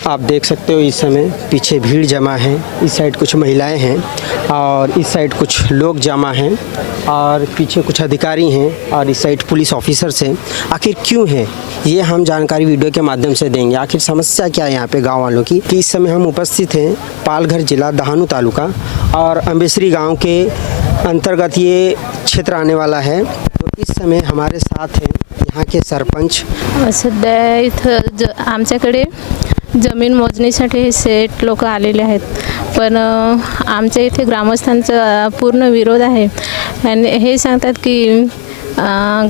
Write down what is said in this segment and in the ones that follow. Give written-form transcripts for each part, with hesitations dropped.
आप देख सकते हो इस समय पीछे भीड़ जमा है। इस साइड कुछ महिलाएं हैं और इस साइड कुछ लोग जमा हैं और पीछे कुछ अधिकारी हैं और इस साइड पुलिस ऑफिसर्स हैं। आखिर क्यों है ये हम जानकारी वीडियो के माध्यम से देंगे। आखिर समस्या क्या है यहाँ पे गाँव वालों की। कि इस समय हम उपस्थित हैं पालघर जिला दहानू तालुका और अम्बेसरी गाँव के अंतर्गत ये क्षेत्र आने वाला है। तो इस समय हमारे साथ हैं यहाँ के सरपंच। सध्या इथं आमच्याकडे जमीन मोजणीसाठी हे सेठ लोक आलेले आहेत, पण आमच्या इथे ग्रामस्थांचा पूर्ण विरोध आहे आणि हे सांगतात की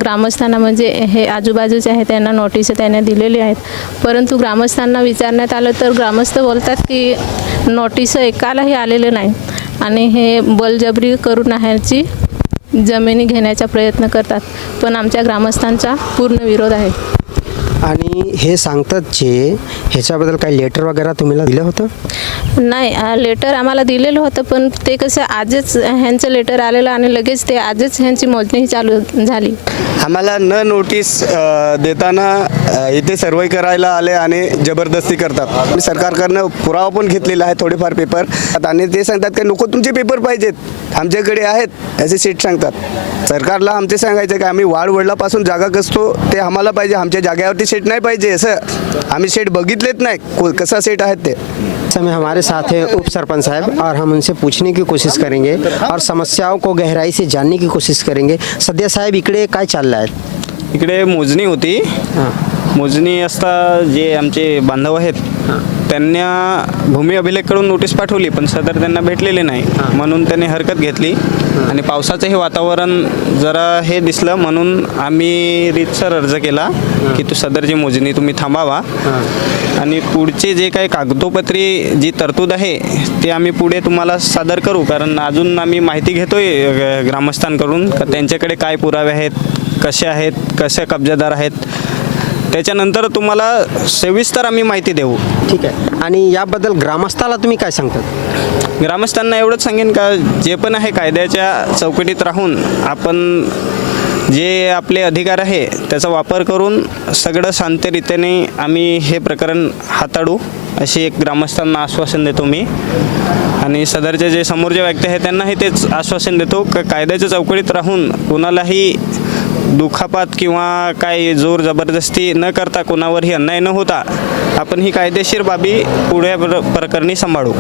ग्रामस्थांना म्हणजे हे आजूबाजूचे आहे त्यांना नोटीस त्यांना दिलेली आहेत, परंतु ग्रामस्थांना विचारण्यात आलं तर ग्रामस्थ बोलतात की नोटीस एकालाही आलेले नाही आणि हे बळजबरी करून ह्याची जमिनी घेण्याचा प्रयत्न करतात, पण आमच्या ग्रामस्थांचा पूर्ण विरोध आहे। आणि हे सांगतात जे ह्याच्याबद्दल काही लेटर वगैरे तुम्हाला दिलं होतं? नाही, लेटर आम्हाला दिलेलं होतं, पण ते कसं आजच ह्यांचं लेटर आलेलं आणि लगेच ते आजच ह्यांची मोजणी चालू झाली। आम्हाला न नोटीस देताना इथे सर्वे करायला आले आणि जबरदस्ती करतात। मी सरकारकडनं पुरावा पण घेतलेला आहे थोडेफार पेपर, आणि ते सांगतात की नको तुमचे पेपर पाहिजेत, आमच्याकडे आहेत असे सेट सांगतात। सरकारला आमचे सांगायचं की आम्ही वाढ वडिलापासून जागा कसतो ते आम्हाला पाहिजे, आमच्या जागेवरती सेट नाही पाहिजे। असं आम्ही सेट बघितलेत नाही कसा सेट आहेत ते। इस समय हमारे साथ हैं उप सरपंच साहब और हम उनसे पूछने की कोशिश करेंगे और समस्याओं को गहराई से जानने की कोशिश करेंगे। सध्या साहेब इकडे काय चाललं आहे? इकडे मोजणी होती। मोजणी असता जे आमचे बांधव आहेत त्यांना भूमी अभिलेखकडून नोटीस पाठवली, पण सदर त्यांना भेटलेले नाही, म्हणून त्यांनी हरकत घेतली आणि पावसाचं हे वातावरण जरा हे दिसलं म्हणून आम्ही रीतसर अर्ज केला की तू सदरची मोजणी तुम्ही थांबावा आणि पुढचे जे काही कागदोपत्री जी तरतूद आहे ते आम्ही पुढे तुम्हाला सादर करू, कारण अजून आम्ही माहिती घेतोय ग्रामस्थांकडून का त्यांच्याकडे काय पुरावे आहेत, कसे आहेत, कसे कब्जादार आहेत, त्याच्यानंतर तुम्हाला सविस्तर आम्ही माहिती देऊ। ठीक आहे। आणि याबद्दल ग्रामस्थाला तुम्ही काय सांगतात? ग्रामस्थांना एवढंच सांगेन का जे पण आहे कायद्याच्या चौकटीत राहून आपण जे आपले अधिकार आहे त्याचा वापर करून सगळं शांतरित्याने आम्ही हे प्रकरण हाताळू अशी एक ग्रामस्थांना आश्वासन देतो मी। आणि सदरचे जे समोरचे व्यक्ती आहेत त्यांनाही तेच आश्वासन देतो की कायद्याच्या चौकटीत राहून कोणालाही दुखापात किंवा काय जोर जबरदस्ती न करता कोणावरही अन्याय न होता आपण ही कायदेशीर बाबी पुढे प्रकरणी सांभाळू।